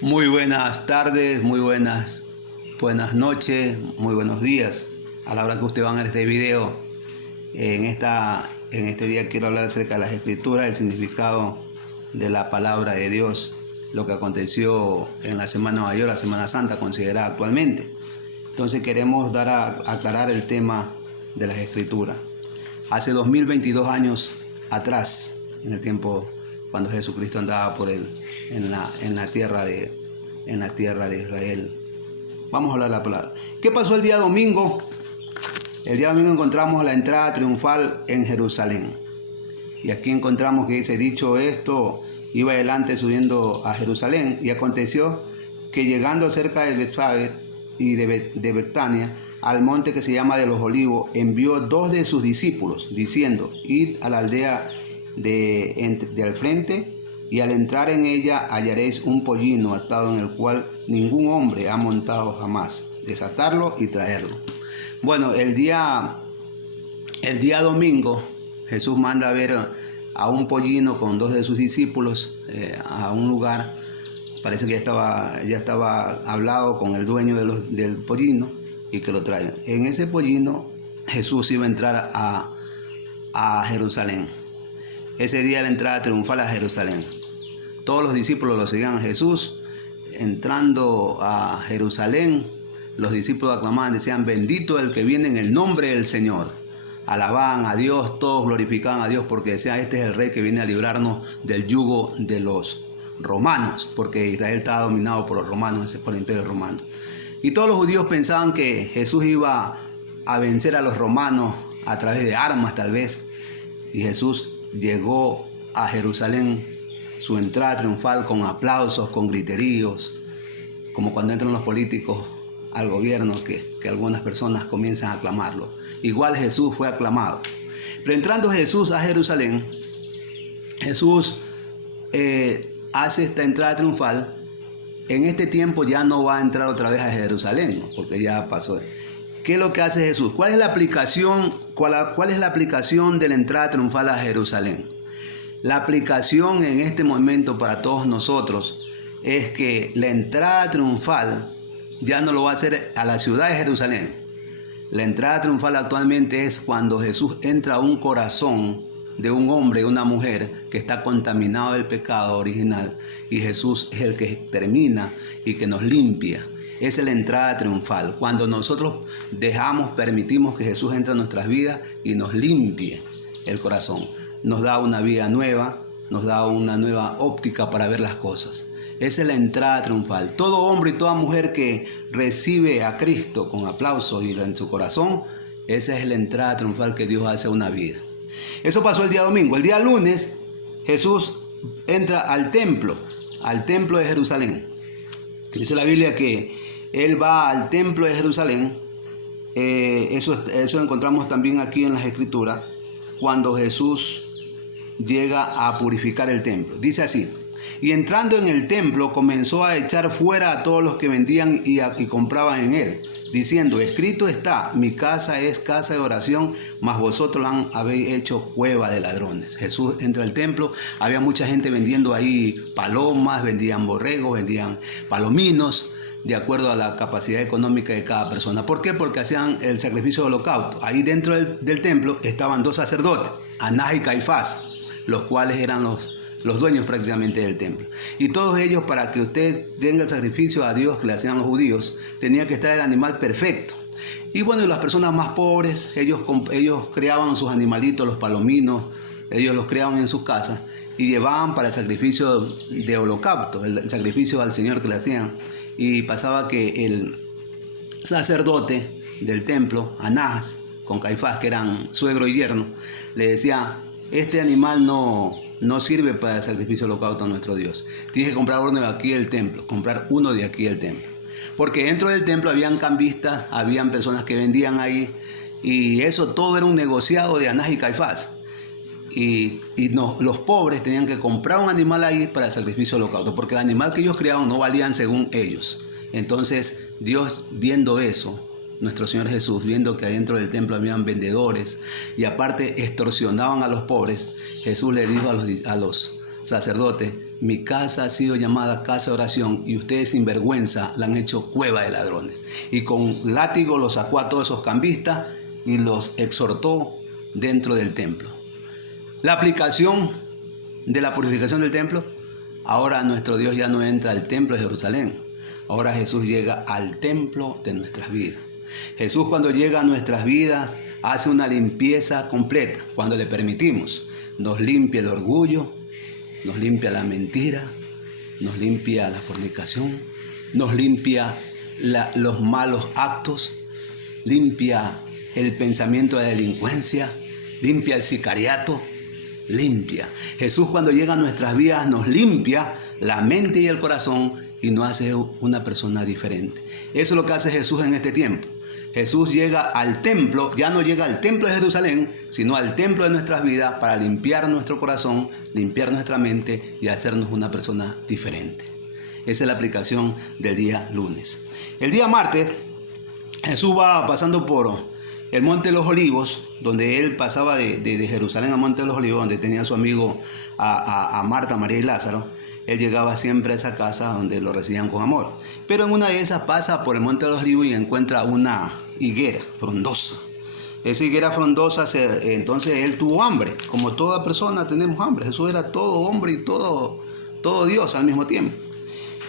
Muy buenas tardes, buenas noches, muy buenos días. A la hora que usted va a ver este video, en este día quiero hablar acerca de las escrituras, el significado de la palabra de Dios, lo que aconteció en la Semana Mayor, la Semana Santa, considerada actualmente. Entonces queremos aclarar el tema de las escrituras. Hace 2022 años atrás, en el tiempo cuando Jesucristo andaba en la tierra de Israel. Vamos a hablar la palabra. ¿Qué pasó el día domingo? El día domingo encontramos la entrada triunfal en Jerusalén. Y aquí encontramos que dice, dicho esto, iba adelante subiendo a Jerusalén. Y aconteció que llegando cerca de Betfagé y de Betania, al monte que se llama de los Olivos, envió 2 de sus discípulos, diciendo, id a la aldea de al frente, y al entrar en ella hallaréis un pollino atado en el cual ningún hombre ha montado jamás. Desatarlo y traerlo. Bueno, el día domingo Jesús manda a ver a un pollino con 2 de sus discípulos a un lugar. Parece que ya estaba hablado con el dueño del pollino y que lo traiga. En ese pollino Jesús iba a entrar a Jerusalén. Ese día la entrada triunfal a Jerusalén. Todos los discípulos lo seguían a Jesús. Entrando a Jerusalén, los discípulos aclamaban, decían, bendito el que viene en el nombre del Señor. Alababan a Dios, todos glorificaban a Dios porque decían, este es el rey que viene a librarnos del yugo de los romanos, porque Israel estaba dominado por los romanos, por el imperio romano. Y todos los judíos pensaban que Jesús iba a vencer a los romanos a través de armas tal vez. Y Jesús llegó a Jerusalén, su entrada triunfal, con aplausos, con griteríos, como cuando entran los políticos al gobierno, que algunas personas comienzan a aclamarlo. Igual Jesús fue aclamado. Pero entrando Jesús a Jerusalén, Jesús hace esta entrada triunfal. En este tiempo ya no va a entrar otra vez a Jerusalén, porque ya pasó. ¿Qué es lo que hace Jesús? ¿Cuál es la aplicación de la entrada triunfal a Jerusalén? La aplicación en este momento para todos nosotros es que la entrada triunfal ya no lo va a hacer a la ciudad de Jerusalén. La entrada triunfal actualmente es cuando Jesús entra a un corazón de un hombre, una mujer que está contaminado del pecado original, y Jesús es el que termina y que nos limpia. Esa es la entrada triunfal, cuando nosotros permitimos que Jesús entre en nuestras vidas y nos limpie el corazón. Nos da una vida nueva, nos da una nueva óptica para ver las cosas. Esa es la entrada triunfal. Todo hombre y toda mujer que recibe a Cristo con aplausos y en su corazón, esa es la entrada triunfal que Dios hace a una vida. Eso pasó el día domingo. El día lunes Jesús entra al templo de Jerusalén. Dice la Biblia que Él va al templo de Jerusalén. Eso encontramos también aquí en las Escrituras, cuando Jesús llega a purificar el templo. Dice así, y entrando en el templo comenzó a echar fuera a todos los que vendían y compraban en él, diciendo, escrito está, mi casa es casa de oración, mas vosotros la habéis hecho cueva de ladrones. Jesús entra al templo, había mucha gente vendiendo ahí palomas, vendían borregos, vendían palominos, de acuerdo a la capacidad económica de cada persona. ¿Por qué? Porque hacían el sacrificio de holocausto. Ahí dentro del templo estaban 2 sacerdotes, Anás y Caifás, los cuales eran los dueños prácticamente del templo. Y todos ellos, para que usted tenga el sacrificio a Dios que le hacían los judíos, tenía que estar el animal perfecto. Y bueno, las personas más pobres, ellos criaban sus animalitos, los palominos, ellos los criaban en sus casas y llevaban para el sacrificio de holocausto, el sacrificio al Señor que le hacían. Y pasaba que el sacerdote del templo, Anás, con Caifás, que eran suegro y yerno, le decía, este animal no sirve para el sacrificio de holocausto a nuestro Dios. Tienes que comprar uno de aquí del templo, Porque dentro del templo habían cambistas, habían personas que vendían ahí, y eso todo era un negociado de Anás y Caifás. Los pobres tenían que comprar un animal ahí para el sacrificio de holocausto, porque el animal que ellos criaban no valían según ellos. Entonces Dios, viendo eso, nuestro Señor Jesús, viendo que adentro del templo habían vendedores y aparte extorsionaban a los pobres, Jesús le dijo a los sacerdotes, mi casa ha sido llamada casa de oración y ustedes sin vergüenza la han hecho cueva de ladrones. Y con látigo los sacó a todos esos cambistas y los exhortó dentro del templo. La aplicación de la purificación del templo: ahora nuestro Dios ya no entra al templo de Jerusalén. Ahora Jesús llega al templo de nuestras vidas. Jesús, cuando llega a nuestras vidas, hace una limpieza completa. Cuando le permitimos, nos limpia el orgullo, nos limpia la mentira, nos limpia la fornicación, nos limpia los malos actos, limpia el pensamiento de delincuencia, limpia el sicariato, limpia. Jesús, cuando llega a nuestras vidas, nos limpia la mente y el corazón y nos hace una persona diferente. Eso es lo que hace Jesús en este tiempo. Jesús llega al templo, ya no llega al templo de Jerusalén, sino al templo de nuestras vidas para limpiar nuestro corazón, limpiar nuestra mente y hacernos una persona diferente. Esa es la aplicación del día lunes. El día martes, Jesús va pasando por el Monte de los Olivos, donde él pasaba de Jerusalén al Monte de los Olivos, donde tenía a su amigo a Marta, María y Lázaro. Él llegaba siempre a esa casa donde lo recibían con amor. Pero en una de esas pasa por el Monte de los Olivos y encuentra una higuera frondosa. Esa higuera frondosa, entonces él tuvo hambre. Como toda persona tenemos hambre. Jesús era todo hombre y todo Dios al mismo tiempo.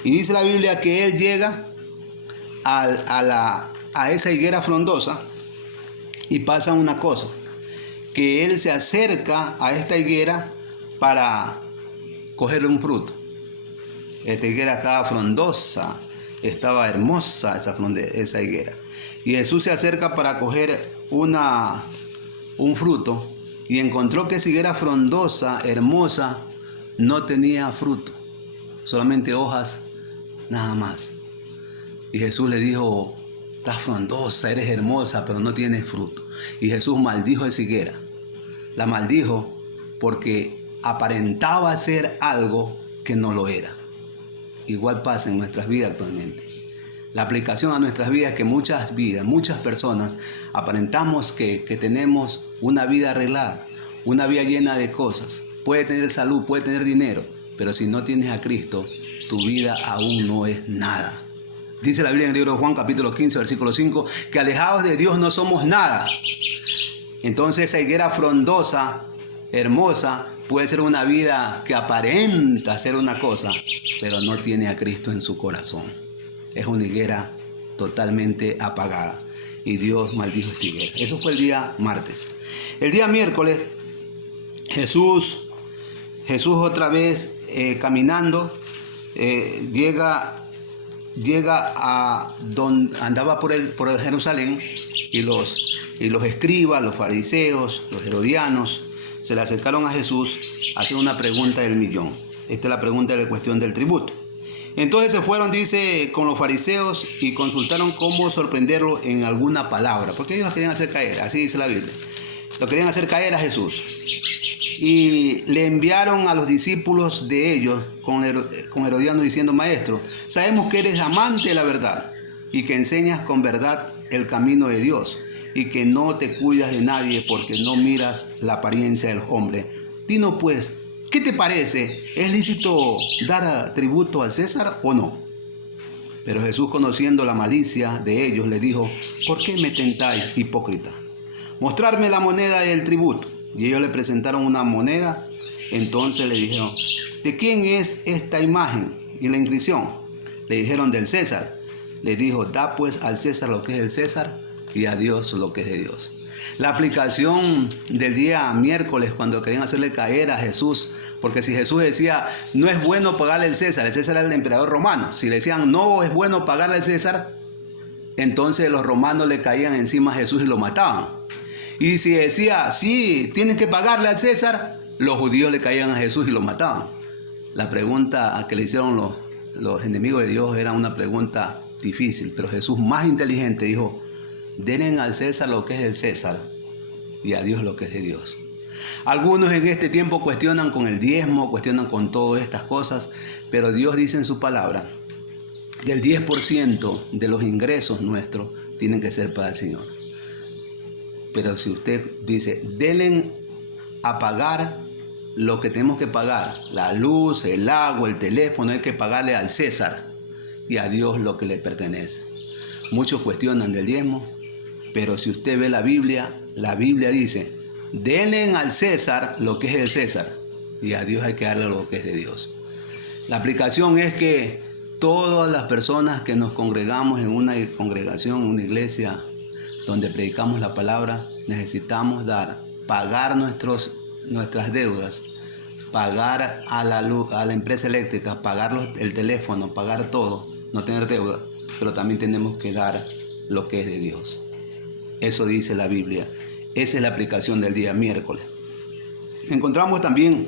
Y dice la Biblia que él llega a esa higuera frondosa y pasa una cosa. Que él se acerca a esta higuera para cogerle un fruto. Esta higuera estaba frondosa, estaba hermosa esa higuera. Y Jesús se acerca para coger un fruto y encontró que esa higuera frondosa, hermosa, no tenía fruto, solamente hojas, nada más. Y Jesús le dijo: estás frondosa, eres hermosa, pero no tienes fruto. Y Jesús maldijo esa higuera. La maldijo porque aparentaba ser algo que no lo era. Igual pasa en nuestras vidas actualmente. La aplicación a nuestras vidas es que muchas vidas, muchas personas aparentamos que tenemos una vida arreglada, una vida llena de cosas. Puede tener salud, puede tener dinero, pero si no tienes a Cristo, tu vida aún no es nada. Dice la Biblia en el libro de Juan, capítulo 15, versículo 5, que alejados de Dios no somos nada. Entonces esa higuera frondosa, hermosa, puede ser una vida que aparenta ser una cosa, pero no tiene a Cristo en su corazón. Es una higuera totalmente apagada. Y Dios maldijo esta higuera. Eso fue el día martes. El día miércoles, Jesús otra vez caminando, llega a donde andaba por el Jerusalén, y los escribas, los fariseos, los herodianos, se le acercaron a Jesús a hacer una pregunta del millón. Esta es la pregunta de la cuestión del tributo. Entonces se fueron, dice, con los fariseos y consultaron cómo sorprenderlo en alguna palabra, porque ellos lo querían hacer caer, así dice la Biblia. Lo querían hacer caer a Jesús. Y le enviaron a los discípulos de ellos con Herodiano diciendo: Maestro, sabemos que eres amante de la verdad y que enseñas con verdad el camino de Dios y que no te cuidas de nadie porque no miras la apariencia de los hombres. Dinos pues, ¿qué te parece? ¿Es lícito dar tributo al César o no? Pero Jesús, conociendo la malicia de ellos, le dijo: ¿por qué me tentáis, hipócrita? Mostrarme la moneda del tributo. Y ellos le presentaron una moneda. Entonces le dijeron: ¿de quién es esta imagen y la inscripción? Le dijeron: del César. Le dijo: da pues al César lo que es del César y a Dios lo que es de Dios. La aplicación del día miércoles, cuando querían hacerle caer a Jesús, porque si Jesús decía: no es bueno pagarle al César, el César era el emperador romano. Si le decían: no es bueno pagarle al César, entonces los romanos le caían encima a Jesús y lo mataban. Y si decía: sí, tienes que pagarle al César, los judíos le caían a Jesús y lo mataban. La pregunta a que le hicieron los enemigos de Dios era una pregunta difícil, pero Jesús, más inteligente, dijo: denle al César lo que es del César y a Dios lo que es de Dios. Algunos en este tiempo cuestionan con el diezmo, cuestionan con todas estas cosas, pero Dios dice en su palabra que el 10% de los ingresos nuestros tienen que ser para el Señor. Pero si usted dice: denle a pagar lo que tenemos que pagar, la luz, el agua, el teléfono, hay que pagarle al César y a Dios lo que le pertenece. Muchos cuestionan del diezmo, pero si usted ve la Biblia dice, denle al César lo que es del César y a Dios hay que darle lo que es de Dios. La aplicación es que todas las personas que nos congregamos en una congregación, en una iglesia donde predicamos la palabra, necesitamos pagar nuestras deudas, pagar a la luz, a la empresa eléctrica, pagar el teléfono, pagar todo, no tener deuda, pero también tenemos que dar lo que es de Dios. Eso dice la Biblia. Esa es la aplicación del día miércoles. Encontramos también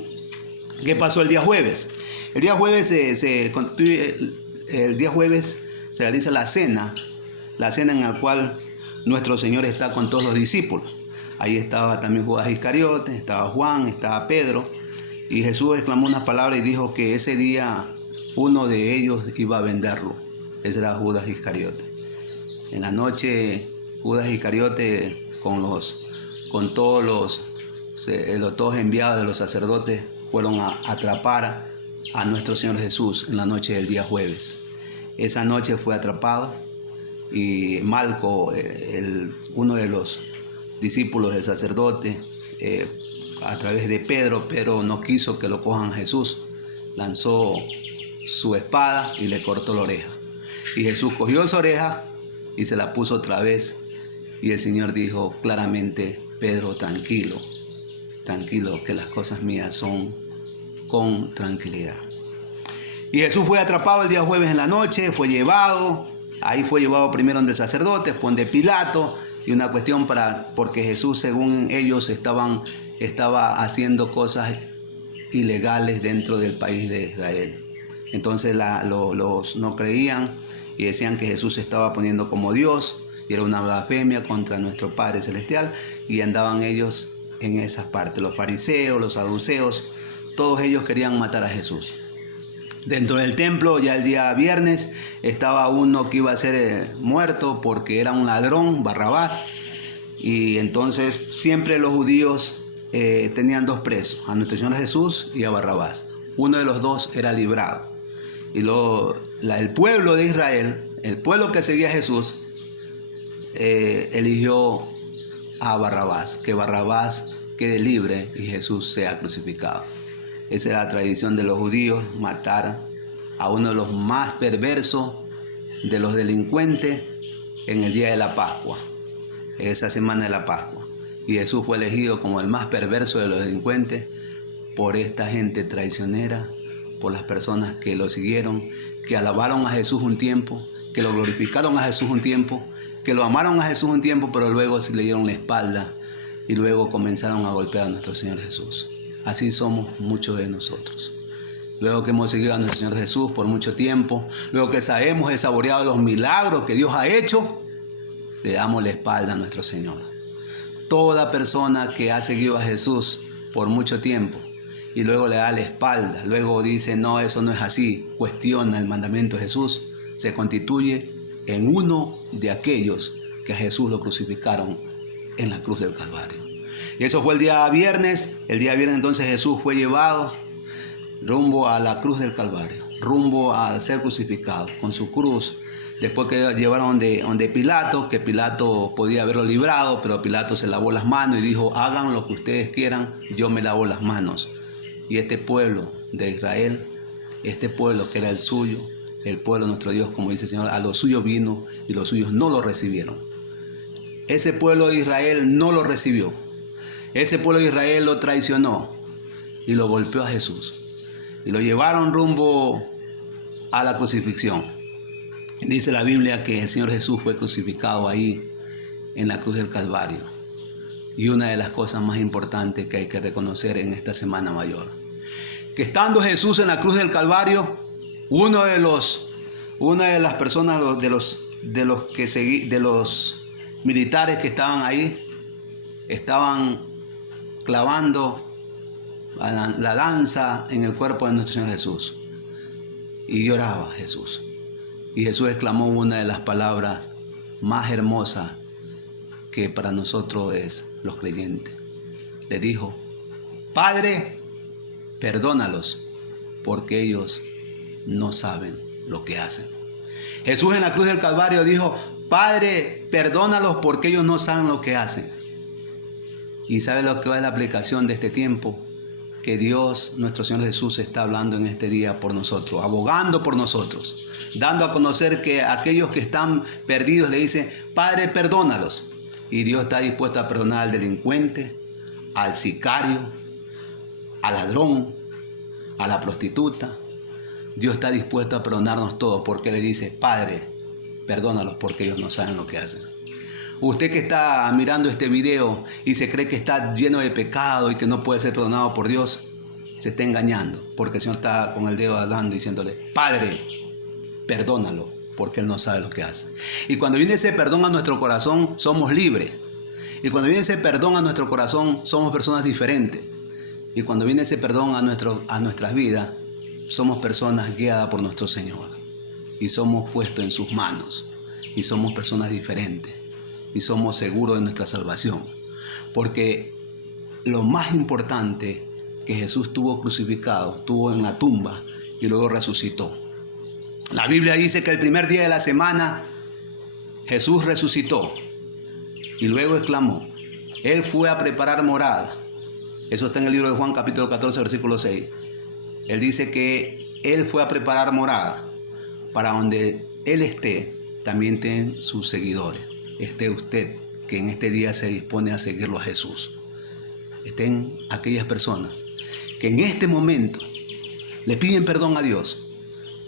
qué pasó el día jueves. El día jueves el día jueves se realiza la cena en la cual nuestro Señor está con todos los discípulos. Ahí estaba también Judas Iscariote, estaba Juan, estaba Pedro, y Jesús exclamó unas palabras y dijo que ese día uno de ellos iba a venderlo. Ese era Judas Iscariote. En la noche Judas Iscariote con todos los enviados de los sacerdotes fueron a atrapar a nuestro Señor Jesús en la noche del día jueves. Esa noche fue atrapado y Malco, uno de los discípulos del sacerdote, a través de Pedro no quiso que lo cojan a Jesús, lanzó su espada y le cortó la oreja. Y Jesús cogió esa oreja y se la puso otra vez. Y el Señor dijo claramente, Pedro, tranquilo, que las cosas mías son con tranquilidad. Y Jesús fue atrapado el día jueves en la noche, fue llevado primero donde el sacerdote, después donde Pilato, y una cuestión porque Jesús, según ellos, estaba haciendo cosas ilegales dentro del país de Israel. Entonces los no creían y decían que Jesús se estaba poniendo como Dios y era una blasfemia contra nuestro Padre Celestial, y andaban ellos en esas partes, los fariseos, los saduceos, todos ellos querían matar a Jesús. Dentro del templo, ya el día viernes, estaba uno que iba a ser muerto porque era un ladrón, Barrabás, y entonces siempre los judíos tenían dos presos, a nuestro Señor Jesús y a Barrabás. Uno de los dos era librado. Y el pueblo de Israel, el pueblo que seguía a Jesús, eligió a Barrabás, que Barrabás quede libre y Jesús sea crucificado. Esa es la tradición de los judíos, matar a uno de los más perversos de los delincuentes en el día de la Pascua, esa semana de la Pascua. Y Jesús fue elegido como el más perverso de los delincuentes por esta gente traicionera, por las personas que lo siguieron, que alabaron a Jesús un tiempo, que lo glorificaron a Jesús un tiempo, que lo amaron a Jesús un tiempo, pero luego se le dieron la espalda y luego comenzaron a golpear a nuestro Señor Jesús. Así somos muchos de nosotros. Luego que hemos seguido a nuestro Señor Jesús por mucho tiempo, luego que sabemos y saboreado los milagros que Dios ha hecho, le damos la espalda a nuestro Señor. Toda persona que ha seguido a Jesús por mucho tiempo y luego le da la espalda, luego dice, no, eso no es así, cuestiona el mandamiento de Jesús, se constituye en uno de aquellos que a Jesús lo crucificaron en la cruz del Calvario. Y eso fue el día viernes. El día viernes entonces Jesús fue llevado rumbo a la cruz del Calvario, rumbo a ser crucificado con su cruz. Después que llevaron donde Pilato, que Pilato podía haberlo librado, pero Pilato se lavó las manos y dijo, hagan lo que ustedes quieran, yo me lavo las manos. Y este pueblo de Israel, este pueblo que era el suyo, el pueblo de nuestro Dios, como dice el Señor, a los suyos vino y los suyos no lo recibieron. Ese pueblo de Israel no lo recibió. Ese pueblo de Israel lo traicionó y lo golpeó a Jesús. Y lo llevaron rumbo a la crucifixión. Dice la Biblia que el Señor Jesús fue crucificado ahí en la cruz del Calvario. Y una de las cosas más importantes que hay que reconocer en esta Semana Mayor, que estando Jesús en la cruz del Calvario, una de las personas, de los militares que estaban ahí, estaban clavando la lanza en el cuerpo de nuestro Señor Jesús. Y lloraba Jesús. Y Jesús exclamó una de las palabras más hermosas que para nosotros es los creyentes. Le dijo, Padre, perdónalos, porque ellos no saben lo que hacen. Jesús en la cruz del Calvario dijo: Padre, perdónalos porque ellos no saben lo que hacen. ¿Y sabe lo que es la aplicación de este tiempo? Que Dios, nuestro Señor Jesús, está hablando en este día por nosotros, abogando por nosotros, dando a conocer que aquellos que están perdidos le dicen: Padre, perdónalos. Y Dios está dispuesto a perdonar al delincuente, al sicario, al ladrón, a la prostituta. Dios está dispuesto a perdonarnos todos porque le dice: Padre, perdónalos porque ellos no saben lo que hacen. Usted que está mirando este video y se cree que está lleno de pecado y que no puede ser perdonado por Dios, se está engañando, porque el Señor está con el dedo hablando diciéndole: Padre, perdónalo porque Él no sabe lo que hace. Y cuando viene ese perdón a nuestro corazón, somos libres. Y cuando viene ese perdón a nuestro corazón, somos personas diferentes. Y cuando viene ese perdón a nuestras vidas, somos personas guiadas por nuestro Señor. Y somos puestos en sus manos. Y somos personas diferentes. Y somos seguros de nuestra salvación. Porque lo más importante, que Jesús tuvo crucificado, estuvo en la tumba y luego resucitó. La Biblia dice que el primer día de la semana Jesús resucitó y luego exclamó: Él fue a preparar morada. Eso está en el libro de Juan capítulo 14 versículo 6. Él dice que Él fue a preparar morada para donde Él esté, también estén sus seguidores. Esté usted que en este día se dispone a seguirlo a Jesús. Estén aquellas personas que en este momento le piden perdón a Dios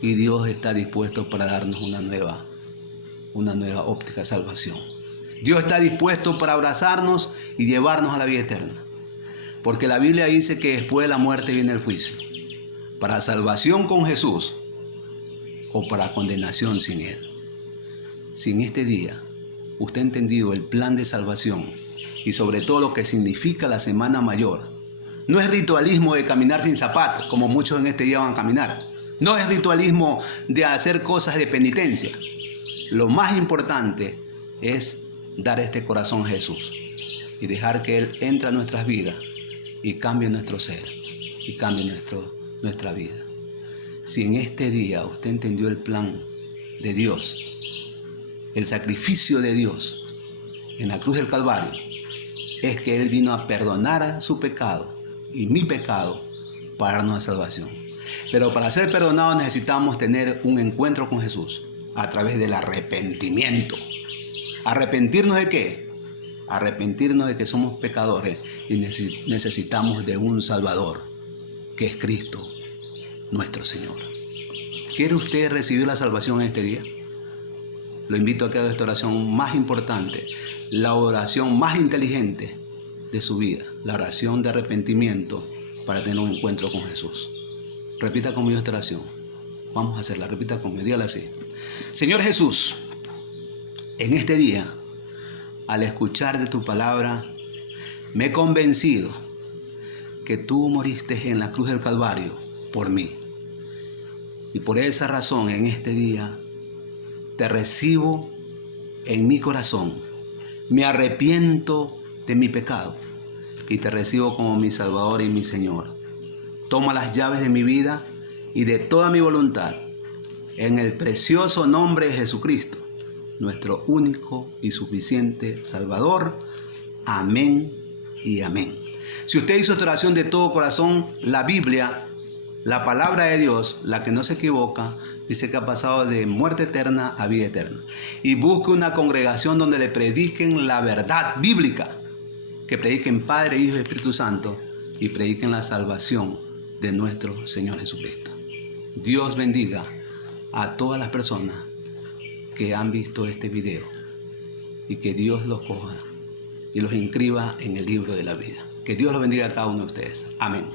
y Dios está dispuesto para darnos una nueva óptica de salvación. Dios está dispuesto para abrazarnos y llevarnos a la vida eterna. Porque la Biblia dice que después de la muerte viene el juicio. Para salvación con Jesús o para condenación sin Él. Si en este día usted ha entendido el plan de salvación y sobre todo lo que significa la Semana Mayor, no es ritualismo de caminar sin zapatos, como muchos en este día van a caminar. No es ritualismo de hacer cosas de penitencia. Lo más importante es dar este corazón a Jesús y dejar que Él entre a nuestras vidas y cambie nuestro ser y cambie nuestra vida. Si en este día usted entendió el plan de Dios, el sacrificio de Dios en la cruz del Calvario, es que Él vino a perdonar su pecado y mi pecado para darnos la salvación. Pero para ser perdonados necesitamos tener un encuentro con Jesús a través del arrepentimiento. ¿Arrepentirnos de qué? Arrepentirnos de que somos pecadores y necesitamos de un Salvador, que es Cristo, nuestro Señor. ¿Quiere usted recibir la salvación en este día? Lo invito a que haga esta oración más importante, la oración más inteligente de su vida, la oración de arrepentimiento para tener un encuentro con Jesús. Repita conmigo esta oración. Vamos a hacerla, repita conmigo, dígala así. Señor Jesús, en este día, al escuchar de tu palabra, me he convencido que tú moriste en la cruz del Calvario por mí. Y por esa razón, en este día, te recibo en mi corazón. Me arrepiento de mi pecado y te recibo como mi Salvador y mi Señor. Toma las llaves de mi vida y de toda mi voluntad, en el precioso nombre de Jesucristo, nuestro único y suficiente Salvador. Amén y amén. Si usted hizo esta oración de todo corazón, la Biblia, la palabra de Dios, la que no se equivoca, dice que ha pasado de muerte eterna a vida eterna. Y busque una congregación donde le prediquen la verdad bíblica, que prediquen Padre, Hijo y Espíritu Santo, y prediquen la salvación de nuestro Señor Jesucristo. Dios bendiga a todas las personas que han visto este video y que Dios los coja y los inscriba en el libro de la vida. Que Dios los bendiga a cada uno de ustedes. Amén.